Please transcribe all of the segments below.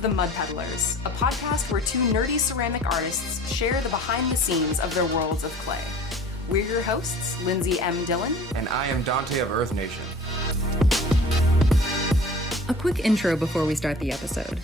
The Mud Peddlers, a podcast where two nerdy ceramic artists share the behind the scenes of their worlds of clay. We're your hosts, Lindsey M Dillon. And I am Donte of Earth Nation. A quick intro before we start the episode.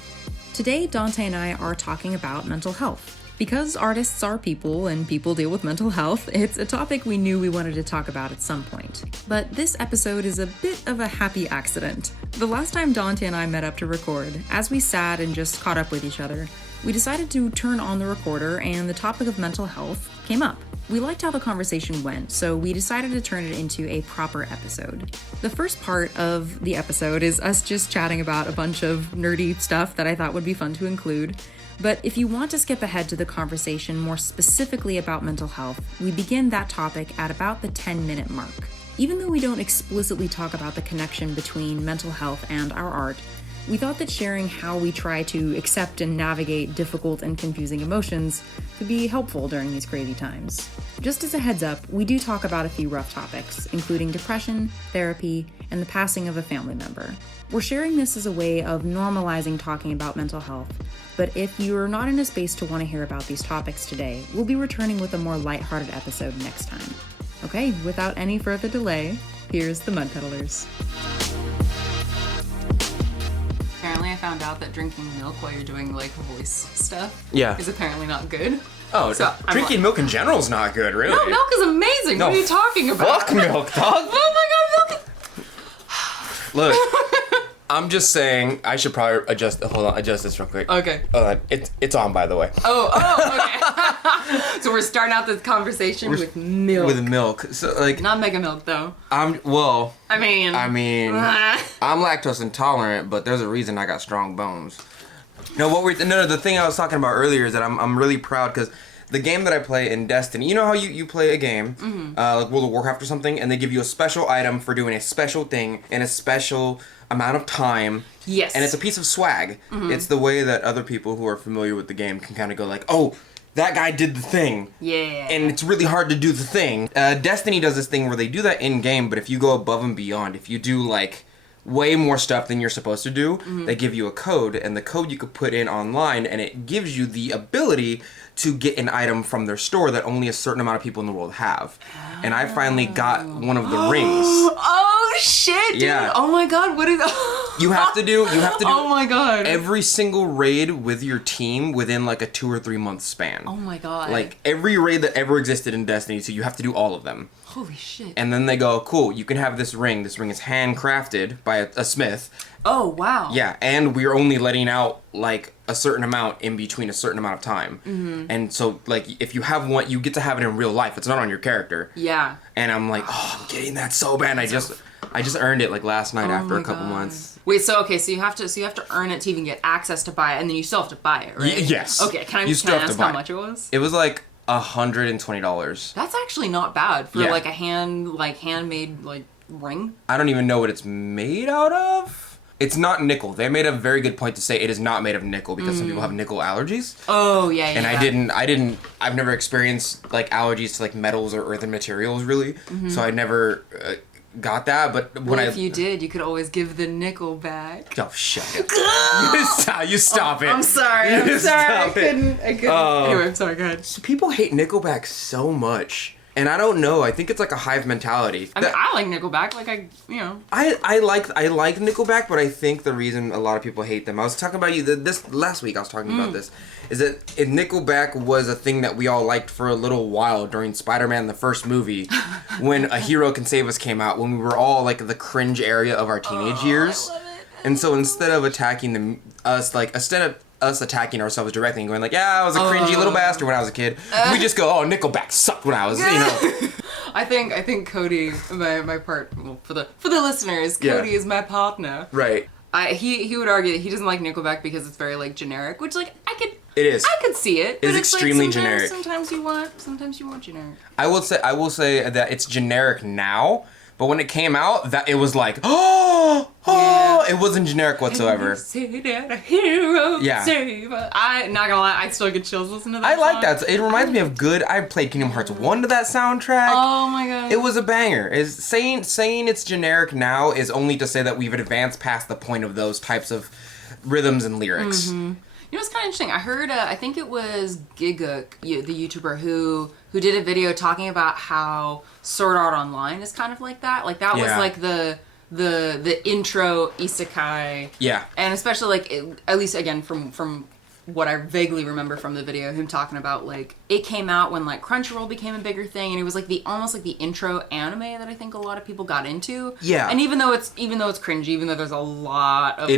Today, Donte and I are talking about mental health. Because artists are people and people deal with mental health, it's a topic we knew we wanted to talk about at some point. But this episode is a bit of a happy accident. The last time Donte and I met up to record, as we sat and just caught up with each other, we decided to turn on the recorder and the topic of mental health came up. We liked how the conversation went, so we decided to turn it into a proper episode. The first part of the episode is us just chatting about a bunch of nerdy stuff that I thought would be fun to include. But if you want to skip ahead to the conversation more specifically about mental health, we begin that topic at about the 10-minute mark. Even though we don't explicitly talk about the connection between mental health and our art, we thought that sharing how we try to accept and navigate difficult and confusing emotions could be helpful during these crazy times. Just as a heads up, we do talk about a few rough topics, including depression, therapy, and the passing of a family member. We're sharing this as a way of normalizing talking about mental health, but if you're not in a space to want to hear about these topics today, we'll be returning with a more lighthearted episode next time. Okay, without any further delay, here's the Mud Peddlers. Apparently I found out that drinking milk while you're doing like voice stuff is apparently not good. Oh, So, drinking milk in general is not good, really. No, milk is amazing. No, what are you talking about? Fuck milk, dog. Oh my god, milk Look, I'm just saying I should probably adjust this real quick. Okay. It's on, by the way. Oh, okay. So we're starting out this conversation with milk. With milk. So, like, Not mega milk, though. I'm I'm lactose intolerant, but there's a reason I got strong bones. No, the thing I was talking about earlier is that I'm really proud because the game that I play in Destiny, you know how you play a game, like World of Warcraft or something, and they give you a special item for doing a special thing in a special amount of time. Yes. And it's a piece of swag. It's the way that other people who are familiar with the game can kind of go like, oh, that guy did the thing. Yeah. And it's really hard to do the thing. Destiny does this thing where they do that in-game, but if you go above and beyond, if you do like way more stuff than you're supposed to do, they give you a code, and the code you could put in online, and it gives you the ability to get an item from their store that only a certain amount of people in the world have. And I finally got one of the rings. Oh shit, dude. Yeah. Oh my god, what is You have to do Oh my god. every single raid with your team within like a 2 or 3 month span. Oh my god. Like every raid that ever existed in Destiny, so you have to do all of them. Holy shit. And then they go, cool, you can have this ring. This ring is handcrafted by a smith. Oh wow. Yeah, and we're only letting out like a certain amount in between a certain amount of time. And so like if you have one, you get to have it in real life. It's not on your character. Yeah. And I'm like, oh, I'm getting that so bad. And I just earned it like last night after a couple months. Wait, so you have to earn it to even get access to buy it, and then you still have to buy it, right? Yes. Okay, can I still have to ask buy how it. much it was? It was like $120. That's actually not bad for Yeah. like a handmade like ring. I don't even know what it's made out of. It's not nickel. They made a very good point to say it is not made of nickel because some people have nickel allergies. Oh yeah. And I've never experienced like allergies to like metals or earthen materials really. So I never got that. But when if you did, you could always give the nickel back. Oh shut it! You stop it! I'm sorry. I Stop it. couldn't. Anyway, I'm sorry. Go ahead. So people hate Nickelback so much. And I don't know. I think it's like a hive mentality. I mean, I like Nickelback. Like I like Nickelback, but I think the reason a lot of people hate them. I was talking about this last week. I was talking about this. Is that if Nickelback was a thing that we all liked for a little while during Spider-Man the first movie, when A Hero Can Save Us came out, when we were all like the cringe area of our teenage years. I love it. And so instead of attacking us attacking ourselves directly and going like, yeah, I was a cringy little bastard when I was a kid. We just go, oh, Nickelback sucked when I was, I think Cody, my part, well, for the listeners, Cody is my partner. Right. He would argue that he doesn't like Nickelback because it's very like generic, which like It is. I could see it. It is but extremely like, generic. Sometimes you want generic. I will say that it's generic now, but when it came out, that it was like, it wasn't generic whatsoever. Say that a hero Yeah. save us. I not gonna lie, I still get chills listening to that. I like song. that. It reminds me of good. I played Kingdom Hearts 1 to that soundtrack. Oh my god. It was a banger. Saying it's generic now is only to say that we've advanced past the point of those types of rhythms and lyrics. Mm-hmm. You know, it's kind of interesting. I heard, I think it was Giguk, the YouTuber, who did a video talking about how Sword Art Online is kind of like that. Like, that was, like, the intro isekai. Yeah. And especially, like, at least, again, from what I vaguely remember from the video, him talking about, like, it came out when, like, Crunchyroll became a bigger thing, and it was, like, almost like the intro anime that I think a lot of people got into. Yeah. And even though it's cringy, even though there's a lot of,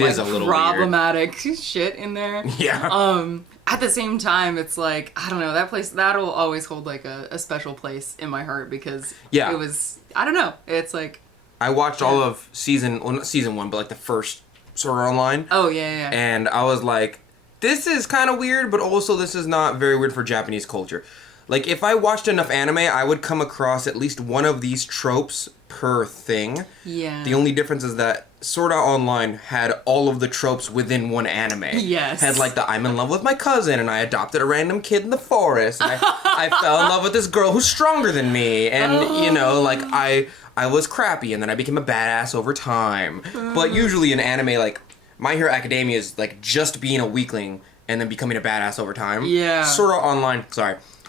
problematic shit in there. Yeah. At the same time, it's like, I don't know, that'll always hold, like, a special place in my heart, because it was, I don't know, it's like... I watched all of not season 1, but, like, the first Sword Art Online. Oh, yeah. And I was like... This is kind of weird, but also this is not very weird for Japanese culture. Like, if I watched enough anime, I would come across at least one of these tropes per thing. Yeah. The only difference is that Sword Art Online had all of the tropes within one anime. Yes. Had, like, I'm in love with my cousin, and I adopted a random kid in the forest, and I fell in love with this girl who's stronger than me, and, you know, like, I was crappy, and then I became a badass over time. But usually in anime, like... My Hero Academia is, like, just being a weakling and then becoming a badass over time. Yeah. Sword Art Online,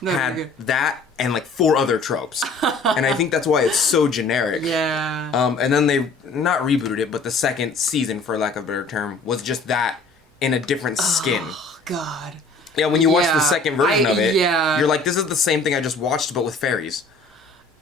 had that and, like, 4 other tropes. And I think that's why it's so generic. Yeah. And then they, not rebooted it, but the second season, for lack of a better term, was just that in a different skin. Oh, God. Yeah, when you watch the second version of it, you're like, this is the same thing I just watched, but with fairies.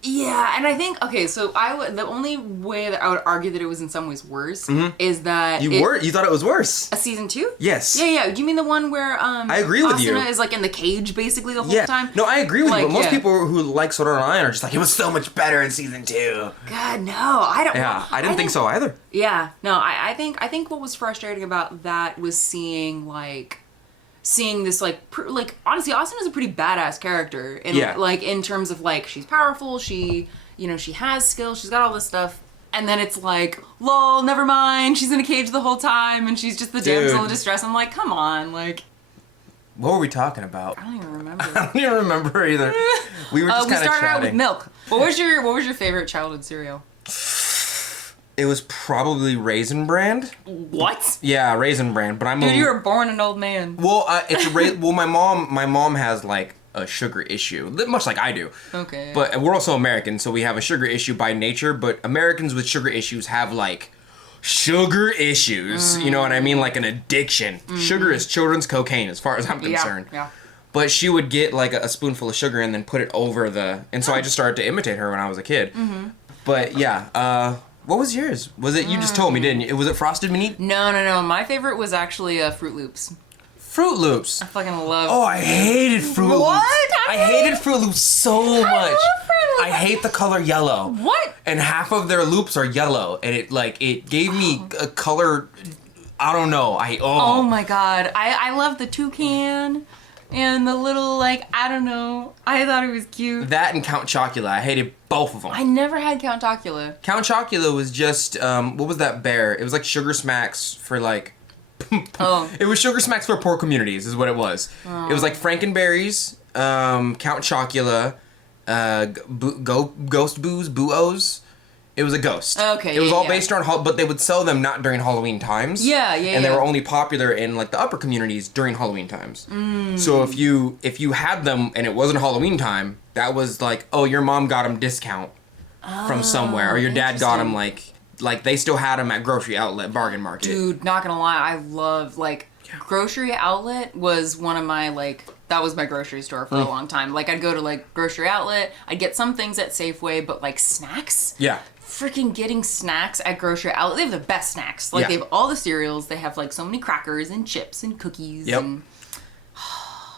Yeah, and I think, okay, so the only way that I would argue that it was in some ways worse is that You thought it was worse? A season 2? Yes. Yeah. You mean the one where I agree with you. Asuna is, like, in the cage basically the whole time? No, I agree with you, but most people who like Sword Art Online are just like, it was so much better in season 2. God, no, I don't. Yeah, I didn't think so either. Yeah, no, I think what was frustrating about that was seeing this, like, honestly, Austin is a pretty badass character. In terms of, like, she's powerful, she has skills, she's got all this stuff. And then it's like, lol, never mind, she's in a cage the whole time, and she's just the damsel in distress. I'm like, come on, like... What were we talking about? I don't even remember. I don't even remember either. We were just kind of chatting. We started out with milk. What was your favorite childhood cereal? It was probably Raisin Bran. What? Yeah, Raisin Bran. But Dude, you were born an old man. Well, my mom has, like, a sugar issue, much like I do. Okay. But we're also American, so we have a sugar issue by nature. But Americans with sugar issues have, like, sugar issues. You know what I mean? Like an addiction. Sugar is children's cocaine, as far as I'm concerned. Yeah. But she would get, like, a spoonful of sugar and then put it over and so I just started to imitate her when I was a kid. But yeah. What was yours? Was it, you just told me, didn't you? Was it Frosted Mini? No. My favorite was actually Fruit Loops. Fruit Loops. I fucking love. Oh, I hated Fruit Loops. What? I hated Fruit Loops so much. I love Fruit Loops. I hate the color yellow. What? And half of their loops are yellow, and it gave me a color. I don't know. Oh my god. I love the toucan. And the little, like, I don't know. I thought it was cute. That and Count Chocula. I hated both of them. I never had Count Chocula. Count Chocula was just, what was that bear? It was like Sugar Smacks for, like... It was Sugar Smacks for poor communities, is what it was. It was like Frankenberries, Count Chocula, Ghost Booze, Boo-Ohs. It was a ghost. Okay, it was all based on, but they would sell them not during Halloween times. And they were only popular in, like, the upper communities during Halloween times. So if you had them and it wasn't Halloween time, that was like, oh, your mom got them discount from somewhere, or your dad got them like they still had them at grocery outlet, bargain market. Dude, not gonna lie, I love, like, grocery outlet was one of my, like, that was my grocery store for a long time. Like, I'd go to, like, grocery outlet, I'd get some things at Safeway, but, like, snacks? Yeah. Freaking getting snacks at grocery outlet. They have the best snacks. Like, they have all the cereals. They have, like, so many crackers and chips and cookies. Yep. And...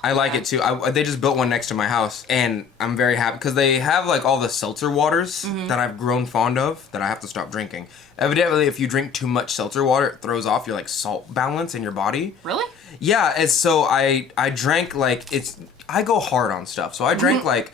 I like it, too. They just built one next to my house, and I'm very happy, because they have, like, all the seltzer waters that I've grown fond of that I have to stop drinking. Evidently, if you drink too much seltzer water, it throws off your, like, salt balance in your body. Really? Yeah, and so I drank, like, I go hard on stuff, so I drank, like,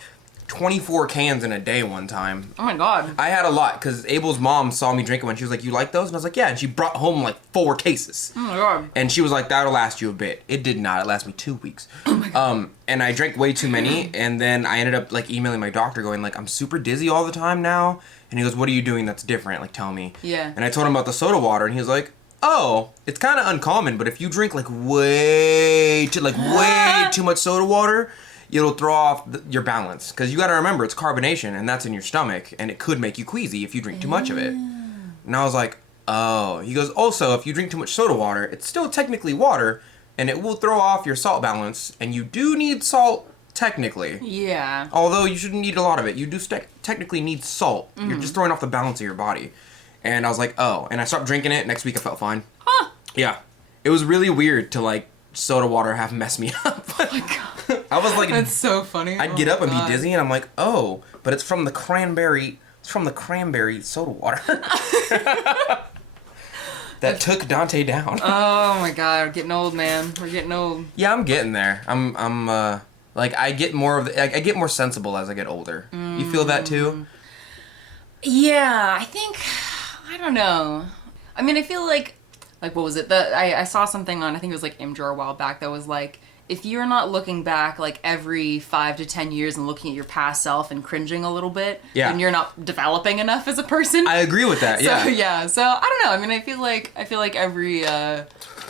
24 cans in a day one time. Oh my god. I had a lot, because Abel's mom saw me drinking one. She was like, you like those? And I was like, yeah. And she brought home, like, 4 cases. Oh my god. And she was like, that'll last you a bit. It did not. It lasted me 2 weeks. Oh my god. And I drank way too many, and then I ended up, like, emailing my doctor going, like, I'm super dizzy all the time now. And he goes, what are you doing that's different? Like, tell me. Yeah. And I told him about the soda water, and he was like, oh, it's kind of uncommon, but if you drink like way too much soda water, it'll throw off your balance. Because you got to remember, it's carbonation, and that's in your stomach, and it could make you queasy if you drink too much of it. And I was like, oh. He goes, also, if you drink too much soda water, it's still technically water, and it will throw off your salt balance, and you do need salt, technically. Yeah. Although you shouldn't need a lot of it. You do technically need salt. Mm-hmm. You're just throwing off the balance of your body. And I was like, oh. And I stopped drinking it. Next week I felt fine. Huh. Yeah. It was really weird to, like, soda water have messed me up. Oh my God. I was like... That's so funny. I'd get up and be dizzy, and I'm like, oh. But it's from the cranberry... It's from the cranberry soda water. That took Donte down. Oh my God. We're getting old, man. We're getting old. Yeah, I'm getting there. Like, I get more I get more sensible as I get older. You feel that too? Yeah, I don't know. I mean, I feel like what was it? I saw something on, I think it was like Imgur a while back, that was like, if you're not looking back like every 5 to 10 years and looking at your past self and cringing a little bit, then you're not developing enough as a person. I agree with that. Yeah. So yeah. So I don't know. I mean, I feel like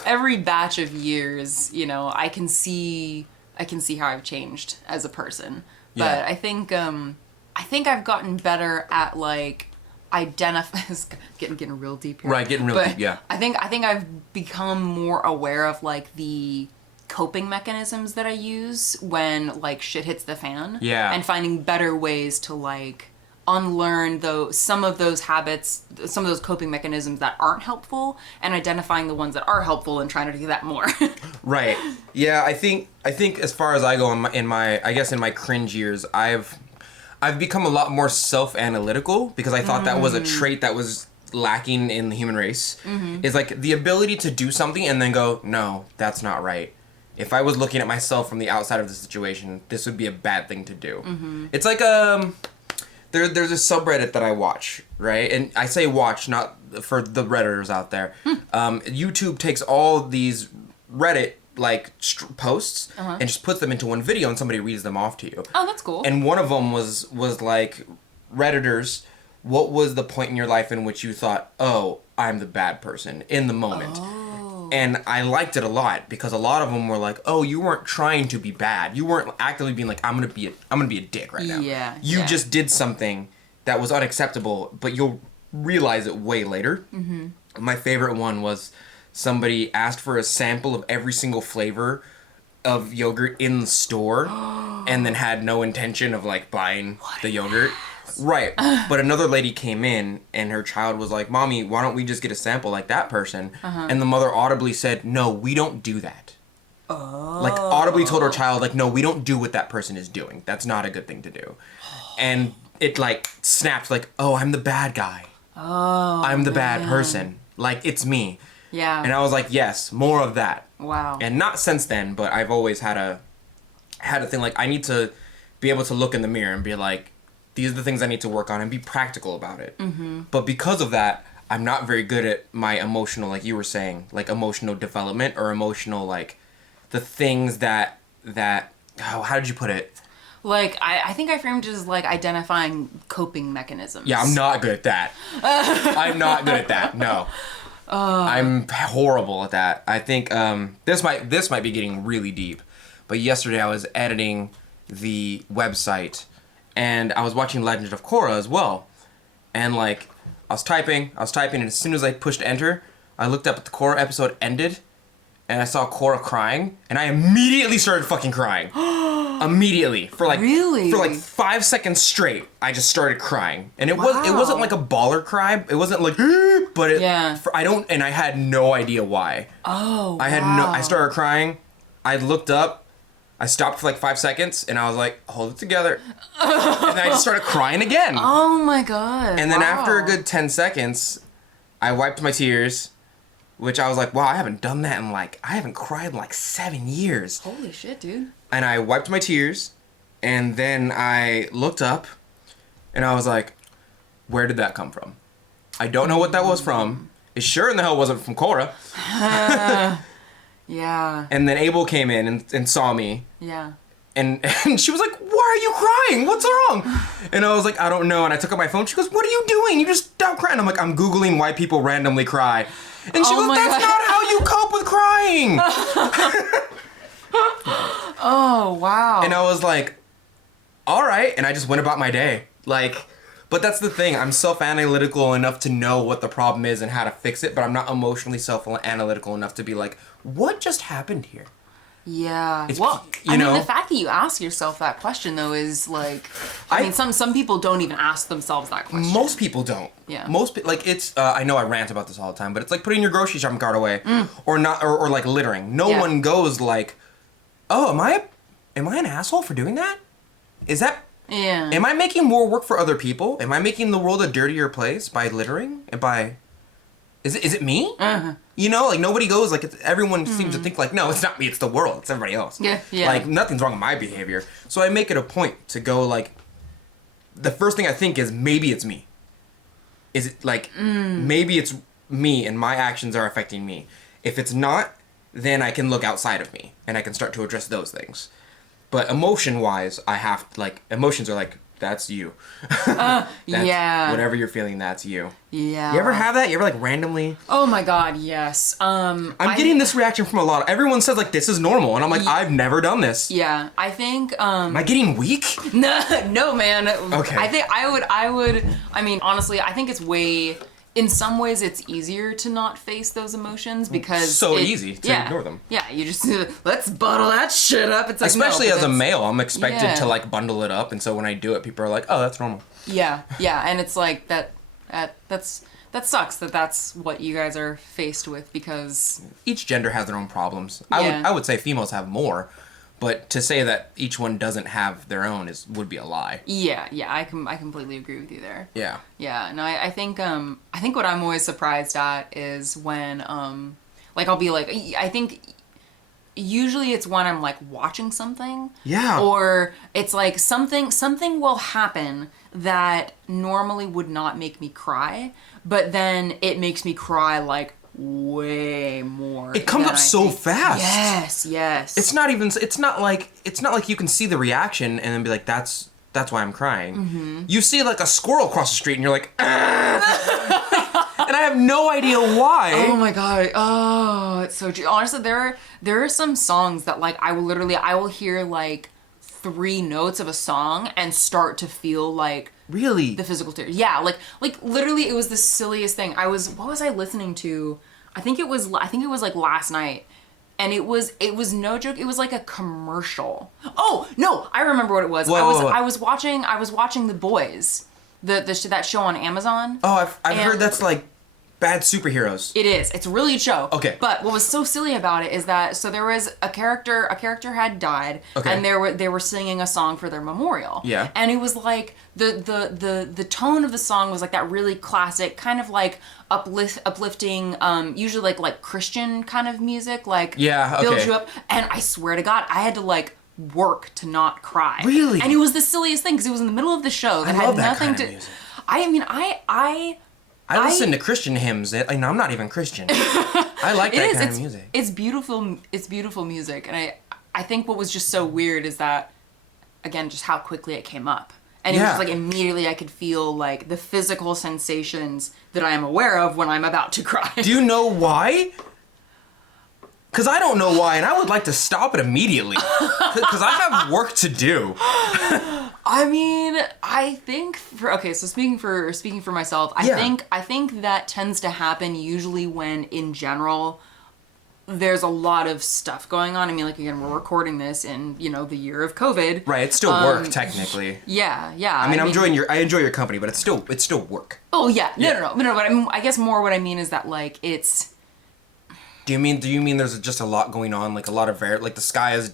every batch of years, you know, I can see how I've changed as a person. But Yeah. I think I've gotten better at like getting real deep here. Right, getting real deep. Yeah. I think I've become more aware of like the coping mechanisms that I use when like shit hits the fan. Yeah. And finding better ways to like unlearn some of those habits, some of those coping mechanisms that aren't helpful, and identifying the ones that are helpful and trying to do that more. Right. Yeah, I think as far as I go in my cringe years, I've become a lot more self-analytical, because I thought that was a trait that was lacking in the human race. Mm-hmm. Is like the ability to do something and then go, no, that's not right. If I was looking at myself from the outside of the situation, this would be a bad thing to do. Mm-hmm. It's like there's a subreddit that I watch, right? And I say watch, not for the Redditors out there. YouTube takes all these Reddit like posts and just puts them into one video, and somebody reads them off to you. Oh, that's cool. And one of them was like, Redditors, what was the point in your life in which you thought, oh, I'm the bad person in the moment? Oh. And I liked it a lot, because a lot of them were like, oh, you weren't trying to be bad. You weren't actively being like, I'm gonna be a dick right now. Yeah. You just did something that was unacceptable, but you'll realize it way later. Mm-hmm. My favorite one was somebody asked for a sample of every single flavor of yogurt in the store and then had no intention of like buying the yogurt. Right. But another lady came in and her child was like, Mommy, why don't we just get a sample like that person? And the mother audibly said, no, we don't do that. Oh. Like audibly told her child, like, no, we don't do what that person is doing. That's not a good thing to do. And it like snapped like, oh, I'm the bad guy. Oh, I'm the bad person. Like, it's me. Yeah. And I was like, yes, more of that. Wow. And not since then, but I've always had a thing like, I need to be able to look in the mirror and be like, these are the things I need to work on, and be practical about it. Mm-hmm. But because of that, I'm not very good at my emotional, like you were saying, like emotional development or emotional, like the things that how did you put it? Like, I think I framed it as like identifying coping mechanisms. Yeah, I'm not good at that. I'm not good at that. No. I'm horrible at that. I think this might be getting really deep, but yesterday I was editing the website, and I was watching Legend of Korra as well, and like I was typing, and as soon as I pushed enter, I looked up at the Korra episode ended, and I saw Korra crying, and I immediately started fucking crying. Immediately for like 5 seconds straight, I just started crying, and it wasn't like a baller cry. It wasn't like, but I had no idea why. Oh, I started crying. I looked up. I stopped for like 5 seconds, and I was like, hold it together. And then I just started crying again. Oh my God. And then after a good 10 seconds, I wiped my tears, which I was like, wow, I haven't done that I haven't cried in like 7 years. Holy shit, dude. And I wiped my tears, and then I looked up, and I was like, where did that come from? I don't know what that was from. It sure in the hell wasn't from Korra. Yeah. And then Abel came in and saw me. Yeah. And she was like, why are you crying? What's wrong? And I was like, I don't know. And I took out my phone. She goes, what are you doing? You just stop crying. I'm like, I'm Googling why people randomly cry. And she goes, that's not how you cope with crying. Oh, wow. And I was like, all right. And I just went about my day. Like, but that's the thing. I'm self-analytical enough to know what the problem is and how to fix it, but I'm not emotionally self-analytical enough to be like, what just happened here? Yeah. It's, well, you know, mean, the fact that you ask yourself that question, though, is like, I mean, some people don't even ask themselves that question. Most people don't. Yeah. Like, it's, I know I rant about this all the time, but it's like putting your grocery shopping cart away. Or not, or like littering. No one goes like, oh, am I an asshole for doing that? Is that... Yeah. Am I making more work for other people? Am I making the world a dirtier place by littering? And by... Is it me? Uh-huh. You know, like, nobody goes, like, everyone seems to think, like, no, it's not me, it's the world, it's everybody else. Yeah. Like, nothing's wrong with my behavior. So I make it a point to go, like, the first thing I think is, maybe it's me. Is it, like, maybe it's me and my actions are affecting me. If it's not, then I can look outside of me, and I can start to address those things. But emotion-wise, I have, like, emotions are like, that's you. Yeah. Whatever you're feeling, that's you. Yeah. You ever have that? You ever, like, randomly... Oh my god, yes. I'm getting this reaction from a lot of... Everyone says, like, this is normal. And I'm like, I've never done this. Yeah, I think... Am I getting weak? No, man. Okay. I think I would... I mean, honestly, I think it's way... In some ways, it's easier to not face those emotions because... So easy to ignore them. Yeah, you just... Let's bottle that shit up. It's like, especially no, as a male, I'm expected Yeah. to, like, bundle it up. And so when I do it, people are like, oh, that's normal. Yeah, and it's like, that sucks that's what you guys are faced with because... Each gender has their own problems. Yeah. I would say females have more. But to say that each one doesn't have their own would be a lie. Yeah, I completely agree with you there. Yeah. Yeah, no, I think what I'm always surprised at is when, like, I'll be like, I think usually it's when I'm, like, watching something. Yeah. Or it's like something will happen that normally would not make me cry, but then it makes me cry, like, way more. It comes up so fast. Yes. It's not like you can see the reaction and then be like, that's why I'm crying. Mm-hmm. You see, like, a squirrel cross the street and you're like, ah! And I have no idea why. Oh my god. Oh, it's so true. Honestly, there are some songs that, like, I will hear, like, 3 notes of a song and start to feel, like, really the physical tears. Yeah, like literally, it was the silliest thing. What was I listening to? I think it was like last night, and it was no joke. It was like a commercial. Oh no, I remember what it was. Whoa. I was watching The Boys, that show on Amazon. Oh, I've heard that's like bad superheroes. It is. It's a really good show. Okay. But what was so silly about it is that there was a character had died, okay, and they were singing a song for their memorial. Yeah. And it was like the tone of the song was like that really classic kind of like uplifting, usually like Christian kind of music, like builds you up. And I swear to God, I had to like work to not cry. Really? And it was the silliest thing because it was in the middle of the show that had nothing to. Music. I mean, I listen to Christian hymns. I'm not even Christian. I like that kind of music. It's beautiful. It's beautiful music, and I think what was just so weird is that, again, just how quickly it came up, and it was just like immediately I could feel like the physical sensations that I am aware of when I'm about to cry. Do you know why? Because I don't know why, and I would like to stop it immediately. Because I have work to do. I mean, I think so speaking for myself, I think that tends to happen usually when in general there's a lot of stuff going on. I mean, like, again, we're recording this in, the year of COVID. Right, it's still work technically. Yeah. I mean, I enjoy your company, but it's still work. Oh yeah. No. But I guess more what I mean is that, like, it's. Do you mean there's just a lot going on, like a lot of like the sky is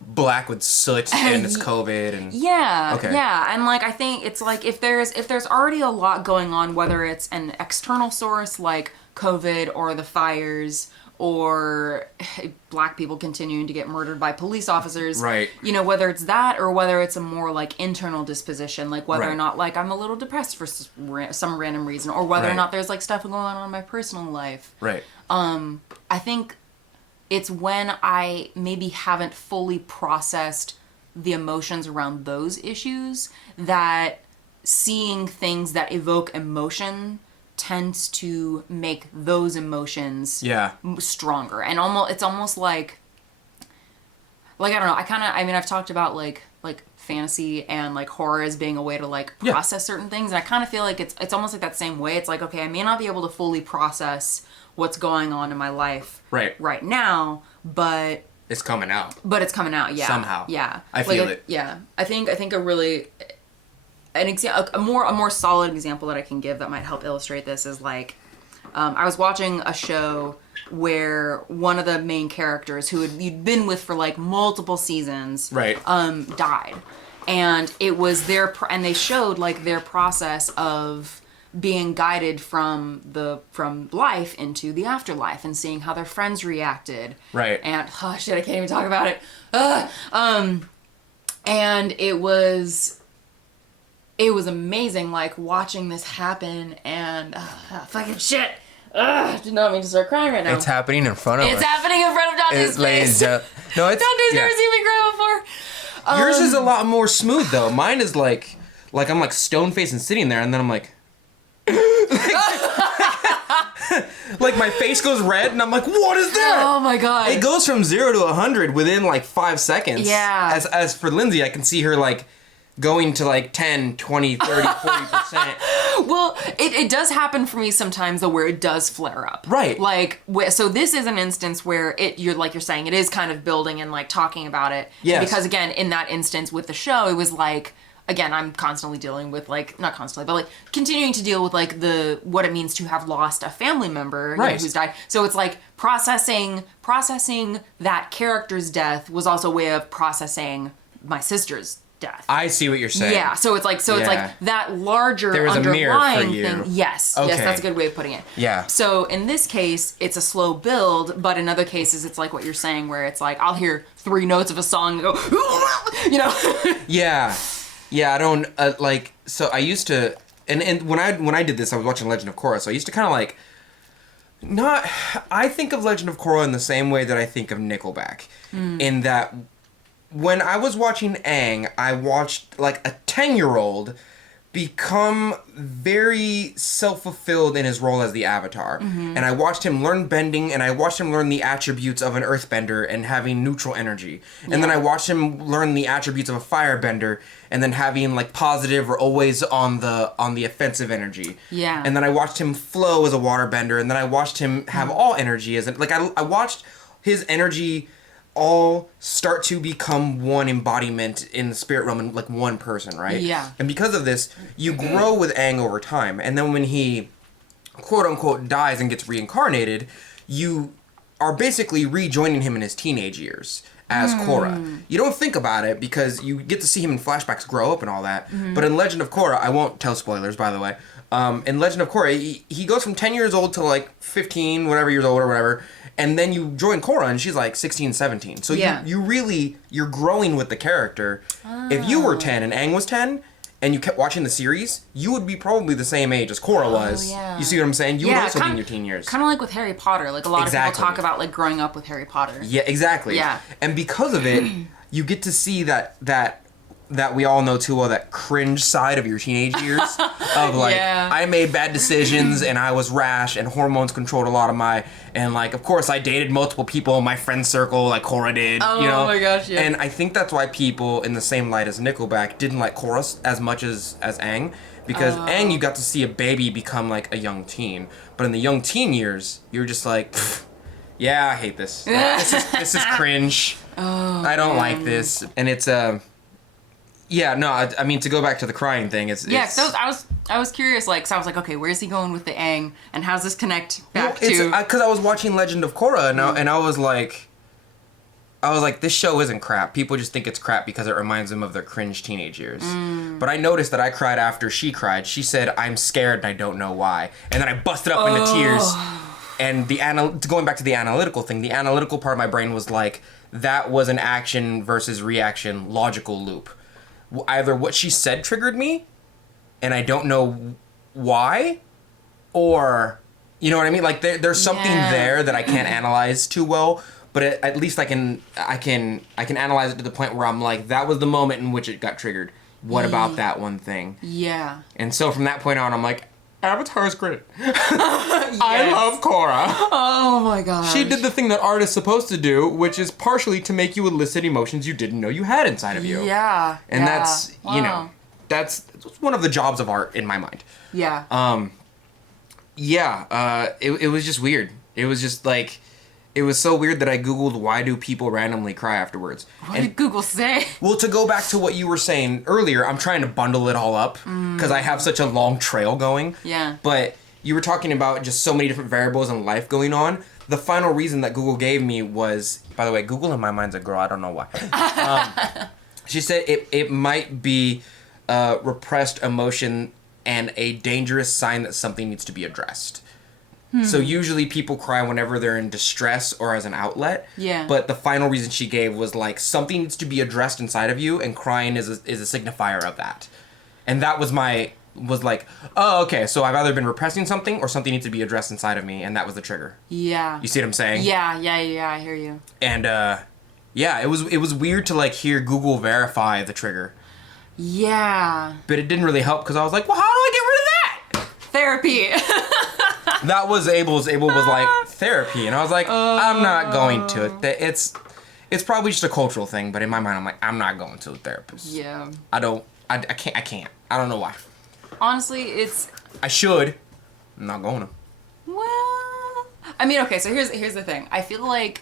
black with soot and it's COVID and and like I think it's like if there's already a lot going on, whether it's an external source like COVID or the fires or black people continuing to get murdered by police officers, right? Whether it's that or whether it's a more like internal disposition, like whether or not like I'm a little depressed for some random reason, or whether or not there's like stuff going on in my personal life, right? I think it's when I maybe haven't fully processed the emotions around those issues, that seeing things that evoke emotion tends to make those emotions stronger. And it's almost like I don't know, I've talked about like fantasy and like horror as being a way to like process certain things, and I kind of feel like it's almost like that same way. It's like, okay, I may not be able to fully process what's going on in my life right now, but it's coming out. Yeah. Somehow. Yeah. I feel it. Yeah. I think a more solid example that I can give that might help illustrate this is like, I was watching a show where one of the main characters who you'd been with for like multiple seasons, died, and it was and they showed like their process of being guided from life into the afterlife and seeing how their friends reacted. Right. And I can't even talk about it. And it was amazing, like watching this happen, and fucking shit. Did not mean to start crying right now. It's happening in front of us. It's happening in front of Dante's face. Dante's never seen me cry before. Yours is a lot more smooth though. Mine is like I'm like stone faced and sitting there, and then I'm like, like my face goes red, and I'm like, what is that? Oh my god! It goes from 0 to 100 within like 5 seconds. Yeah. As for Lindsey, I can see her like going to like 10, 20, 30, 40%. Well, it does happen for me sometimes though, where it does flare up. Right. Like, so this is an instance where you're saying, it is kind of building and like talking about it. Yes. Because again, in that instance with the show, it was like, again, I'm constantly dealing with like, not constantly, but like continuing to deal with like what it means to have lost a family member who's died. So it's like processing that character's death was also a way of processing my sister's death. I see what you're saying. Yeah, so it's like that larger underlying thing. Yes, okay. Yes, that's a good way of putting it. Yeah. So in this case, it's a slow build, but in other cases, it's like what you're saying, where it's like I'll hear 3 notes of a song and go, you know. Yeah, I don't like. So I used to, and when I did this, I was watching Legend of Korra. So I used to kind of like. I think of Legend of Korra in the same way that I think of Nickelback, in that. When I was watching Aang, I watched like a 10-year-old become very self-fulfilled in his role as the Avatar. Mm-hmm. And I watched him learn bending, and I watched him learn the attributes of an earthbender and having neutral energy. And then I watched him learn the attributes of a firebender and then having like positive or always on the offensive energy. Yeah. And then I watched him flow as a waterbender, and then I watched him have all energy as I watched his energy all start to become one embodiment in the spirit realm, and like one person, right? Yeah. And because of this, you grow with Aang over time, and then when he, quote unquote, dies and gets reincarnated, you are basically rejoining him in his teenage years as Korra. You don't think about it because you get to see him in flashbacks grow up and all that. But in Legend of Korra, I won't tell spoilers, by the way. In Legend of Korra, he goes from 10 years old to like 15, whatever years old or whatever. And then you join Korra, and she's like 16, 17. So you're growing with the character. Oh. If you were 10 and Aang was 10, and you kept watching the series, you would be probably the same age as Korra was. Yeah. You see what I'm saying? You would also be in your teen years. Kind of like with Harry Potter. Like a lot of people talk about like growing up with Harry Potter. Yeah, exactly. Yeah. And because of it, you get to see that we all know too well, that cringe side of your teenage years of like, I made bad decisions and I was rash and hormones controlled a lot of and like, of course I dated multiple people in my friend circle like Korra did, you know? Oh my gosh, yeah. And I think that's why people in the same light as Nickelback didn't like Korra as much as Aang, because Aang, you got to see a baby become like a young teen, but in the young teen years, you're just like, yeah, I hate this. Like, this is cringe. I don't like this. And it's yeah, no, I mean, to go back to the crying thing, it's... So I was curious, like, so I was like, okay, where's he going with the Aang, and how does this connect back to... Because I was watching Legend of Korra, and I was like, this show isn't crap. People just think it's crap because it reminds them of their cringe teenage years. But I noticed that I cried after she cried. She said, I'm scared and I don't know why. And then I busted up into tears. And going back to the analytical thing, the analytical part of my brain was like, that was an action versus reaction logical loop. Either what she said triggered me, and I don't know why, or, you know what I mean? Like, there's something there that I can't analyze too well, but at least I can analyze it to the point where I'm like, that was the moment in which it got triggered. What about that one thing? Yeah. And so from that point on, I'm like, Avatar's great. I love Korra. Oh my gosh. She did the thing that art is supposed to do, which is partially to make you elicit emotions you didn't know you had inside of you. Yeah. And that's, you know, that's one of the jobs of art in my mind. Yeah. It was just weird. It was just like, it was so weird that I Googled, why do people randomly cry afterwards? What did Google say? Well, to go back to what you were saying earlier, I'm trying to bundle it all up because I have such a long trail going. Yeah. But you were talking about just so many different variables in life going on. The final reason that Google gave me was, by the way, Google in my mind's a girl. I don't know why. She said it might be repressed emotion and a dangerous sign that something needs to be addressed. So usually people cry whenever they're in distress or as an outlet. Yeah. But the final reason she gave was like, something needs to be addressed inside of you, and crying is a signifier of that. And that was like, oh, okay, so I've either been repressing something or something needs to be addressed inside of me, and that was the trigger. Yeah. You see what I'm saying? Yeah, I hear you. And it was weird to like hear Google verify the trigger. Yeah. But it didn't really help because I was like, well, how do I get rid of that? Therapy. That was Abel's was like, therapy, and I was like, I'm not going to it. It's probably just a cultural thing, but in my mind I'm like, I'm not going to a therapist. Yeah. I can't. I don't know why. Honestly, I should. I'm not going to. Well, I mean, okay, so here's the thing. I feel like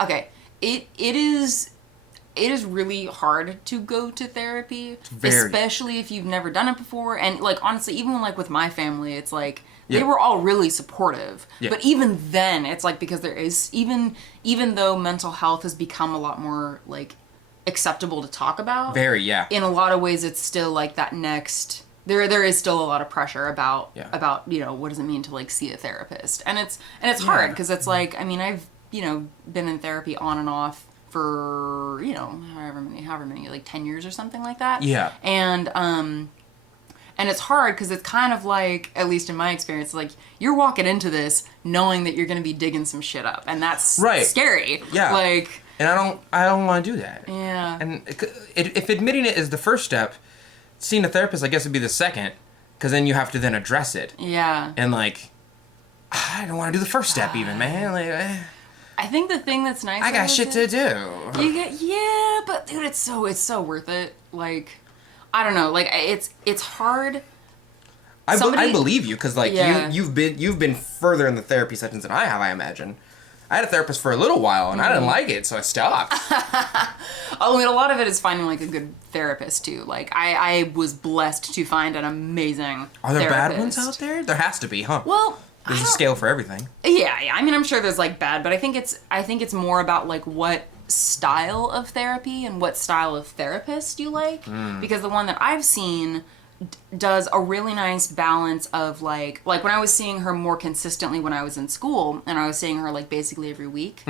okay, it is really hard to go to therapy, especially if you've never done it before. And like, honestly, even like with my family, it's like they were all really supportive. Yeah. But even then, it's like, because there is, even though mental health has become a lot more like acceptable to talk about. Very, yeah. In a lot of ways, it's still like that next. There is still a lot of pressure about you know, what does it mean to like see a therapist, and it's hard because it's like, I mean, I've been in therapy on and off for, however many, like 10 years or something like that. Yeah. And it's hard because it's kind of like, at least in my experience, like you're walking into this knowing that you're going to be digging some shit up, and that's scary. Yeah. Like, and I don't want to do that. Yeah. And if admitting it is the first step, seeing a therapist, I guess, would be the second, because then you have to then address it. Yeah. And like, I don't want to do the first step even, man. Like, I think the thing that's nice. I got shit to do. But dude, it's so worth it. Like, I don't know. Like, it's hard. I believe you, because like you've been further in the therapy sessions than I have, I imagine. I had a therapist for a little while and I didn't like it, so I stopped. I mean, a lot of it is finding like a good therapist too. Like, I was blessed to find an amazing. Are there therapist. bad ones out there? There has to be, huh? Well, there's a scale for everything. Yeah. I mean, I'm sure there's like bad, but I think it's more about like what style of therapy and what style of therapist you like. Because the one that I've seen does a really nice balance of like when I was seeing her more consistently when I was in school, and I was seeing her like basically every week.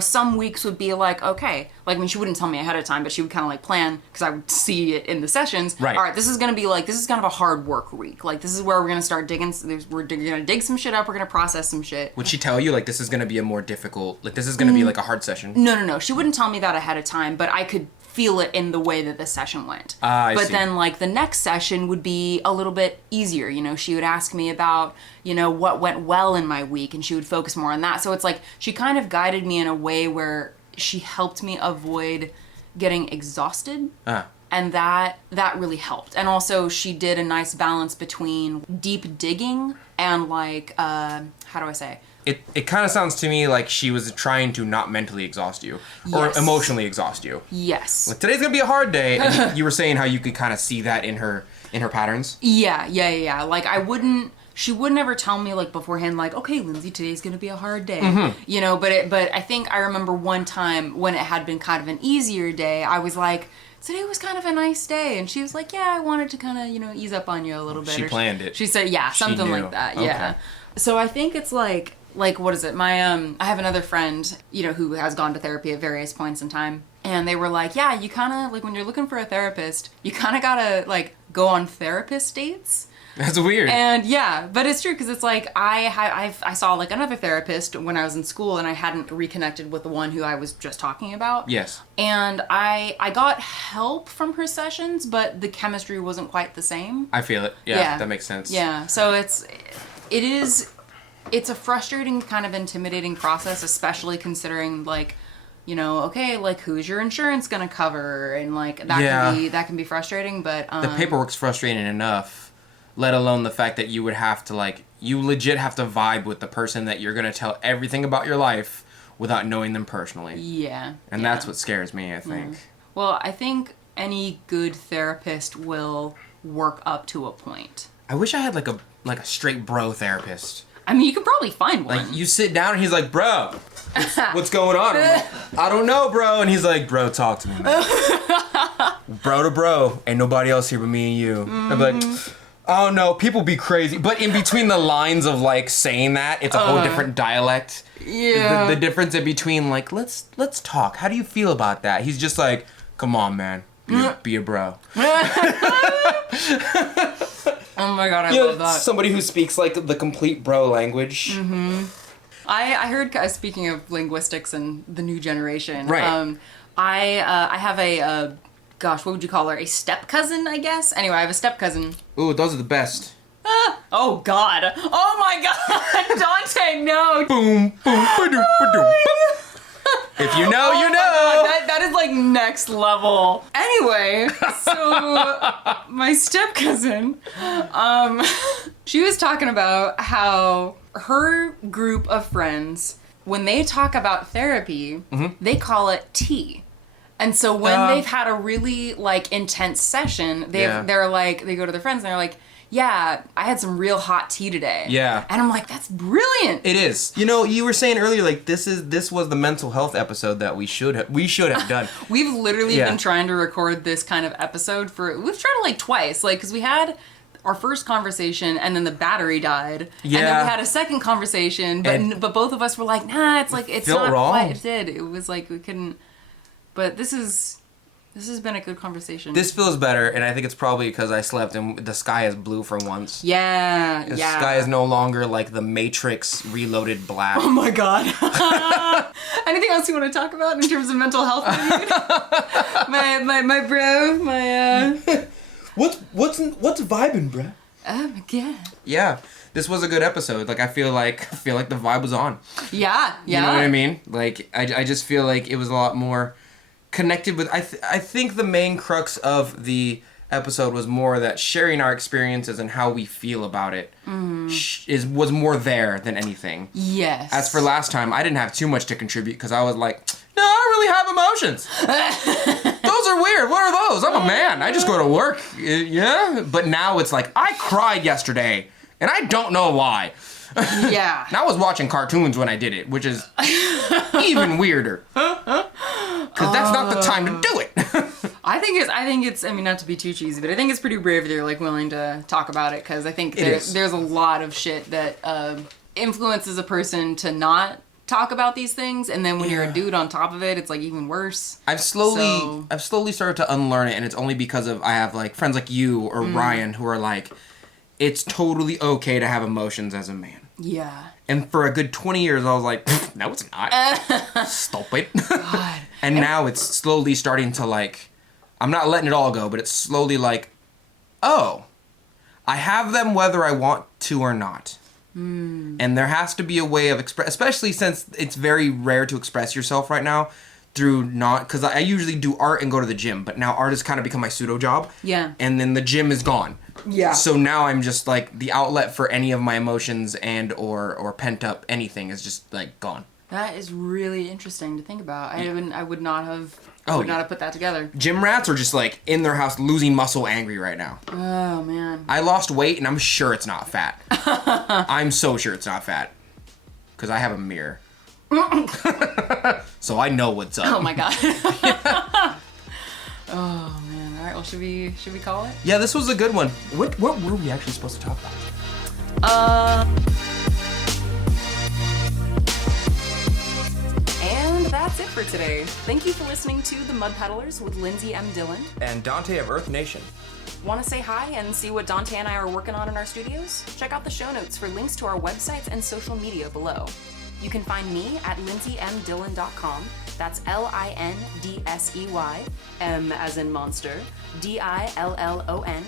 Some weeks would be like, okay, like, I mean, she wouldn't tell me ahead of time, but she would kind of like plan, because I would see it in the sessions. Right. All right, this is kind of a hard work week. Like, this is where we're gonna start digging. We're gonna dig some shit up. We're gonna process some shit. Would she tell you like this is gonna be a more difficult, like this is gonna be like a hard session? No. She wouldn't tell me that ahead of time, but I could feel it in the way that the session went. I see. Then like the next session would be a little bit easier. She would ask me about, what went well in my week, and she would focus more on that. So it's like she kind of guided me in a way where she helped me avoid getting exhausted. And that really helped. And also she did a nice balance between deep digging and like, how do I say? It kind of sounds to me like she was trying to not mentally exhaust you or emotionally exhaust you. Yes. Like, today's gonna be a hard day, and you were saying how you could kind of see that in her patterns. Yeah. Like, she would never tell me like beforehand, like, okay, Lindsay, today's gonna be a hard day. But I think I remember one time when it had been kind of an easier day, I was like, today was kind of a nice day, and she was like, yeah, I wanted to kind of ease up on you a little bit. She planned it. She said, yeah, something like that. Okay. Yeah. So I think it's like what is it? My I have another friend, who has gone to therapy at various points in time, and they were like, yeah, you kind of like, when you're looking for a therapist, you kind of gotta like go on therapist dates. That's weird. And yeah, but it's true because it's like I saw like another therapist when I was in school and I hadn't reconnected with the one who I was just talking about. Yes. And I got help from her sessions, but the chemistry wasn't quite the same. I feel it. Yeah. That makes sense. Yeah. So it's a frustrating, kind of intimidating process, especially considering like, you know, okay, like who's your insurance gonna cover, and like that can be frustrating. But the paperwork's frustrating enough, let alone the fact that you would have to like you legit have to vibe with the person that you're gonna tell everything about your life without knowing them personally. Yeah. And that's what scares me, I think. Well, I think any good therapist will work up to a point. I wish I had like a straight bro therapist. I mean, you could probably find one. Like, you sit down and he's like, bro, what's going on? I'm like, I don't know, bro. And he's like, bro, talk to me, man. Bro to bro. Ain't nobody else here but me and you. I'm like, I don't know, people be crazy. But in between the lines of, like, saying that, it's a whole different dialect. Yeah. The difference in between, like, let's talk. How do you feel about that? He's just like, come on, man. Be a bro. Oh my god, I love that. Somebody who speaks like the complete bro language. Mm-hmm. I heard, speaking of linguistics and the new generation, right. I have a, gosh, what would you call her? A step cousin, I guess? Anyway, I have a step cousin. Ooh, those are the best. Oh god. Oh my god. Donte, no. Boom, boom, ba-doom, ba-doom. If you know, you know. God, that is like next level. Anyway, so my step cousin, she was talking about how her group of friends, when they talk about therapy, they call it tea. And so when they've had a really like intense session, they're like, they go to their friends and they're like, yeah, I had some real hot tea today. Yeah. And I'm like, that's brilliant. It is. You know, you were saying earlier, like, this was the mental health episode that we should have done. We've literally been trying to record this kind of episode we've tried it like twice, like, because we had our first conversation and then the battery died. Yeah. And then we had a second conversation, but both of us were like, nah, it's like, it's not wrong. quite. It did. It was like, we couldn't, but this has been a good conversation. This feels better, and I think it's probably because I slept and the sky is blue for once. Yeah, The sky is no longer like the Matrix reloaded black. Oh my god. Anything else you want to talk about in terms of mental health? my bro, What's vibing, bro? Oh my god. Yeah, this was a good episode. Like I feel like the vibe was on. Yeah. You know what I mean? Like I just feel like it was a lot more connected with. I think the main crux of the episode was more that sharing our experiences and how we feel about it was more there than anything. Yes. As for last time, I didn't have too much to contribute because I was like, no, I don't really have emotions. Those are weird. What are those? I'm a man. I just go to work. Yeah. But now it's like, I cried yesterday and I don't know why. Yeah. And I was watching cartoons when I did it, which is even weirder. Because that's not the time to do it. I think it's, I mean, not to be too cheesy, but I think it's pretty brave that you're, like, willing to talk about it, because I think there's a lot of shit that influences a person to not talk about these things, and then when you're a dude on top of it, it's, like, even worse. I've slowly started to unlearn it, and it's only because of, I have, like, friends like you or Ryan who are like, it's totally okay to have emotions as a man. Yeah. And for a good 20 years, I was like, no, it's not. Stop it. God. And now it's slowly starting to, like, I'm not letting it all go, but it's slowly like, oh, I have them whether I want to or not. And there has to be a way of especially since it's very rare to express yourself right now through because I usually do art and go to the gym, but now art has kind of become my pseudo job. Yeah. And then the gym is gone. Yeah. So now I'm just like the outlet for any of my emotions and or pent up anything is just like gone. That is really interesting to think about. I would not have put that together. Gym rats are just like in their house losing muscle angry right now. Oh man. I lost weight and I'm sure it's not fat. I'm so sure it's not fat. Because I have a mirror. So I know what's up. Oh my god. Oh man. Alright, well should we call it? Yeah, this was a good one. What were we actually supposed to talk about? And that's it for today. Thank you for listening to The Mud Peddlers with Lindsey M Dillon and Donte of Earth Nation. Want to say hi and see what Donte and I are working on in our studios? Check out the show notes for links to our websites and social media below. You can find me at lindseymdillon.com. That's LINDSEY, M as in monster, DILLON.com,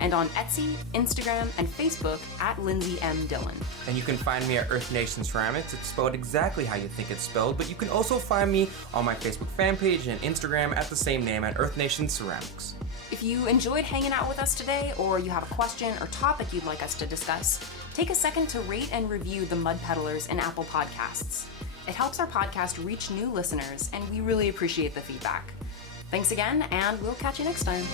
and on Etsy, Instagram, and Facebook at Lindsey M Dillon. And you can find me at Earth Nation Ceramics. It's spelled exactly how you think it's spelled, but you can also find me on my Facebook fan page and Instagram at the same name at Earth Nation Ceramics. If you enjoyed hanging out with us today, or you have a question or topic you'd like us to discuss, take a second to rate and review the Mud Peddlers in Apple Podcasts. It helps our podcast reach new listeners, and we really appreciate the feedback. Thanks again, and we'll catch you next time.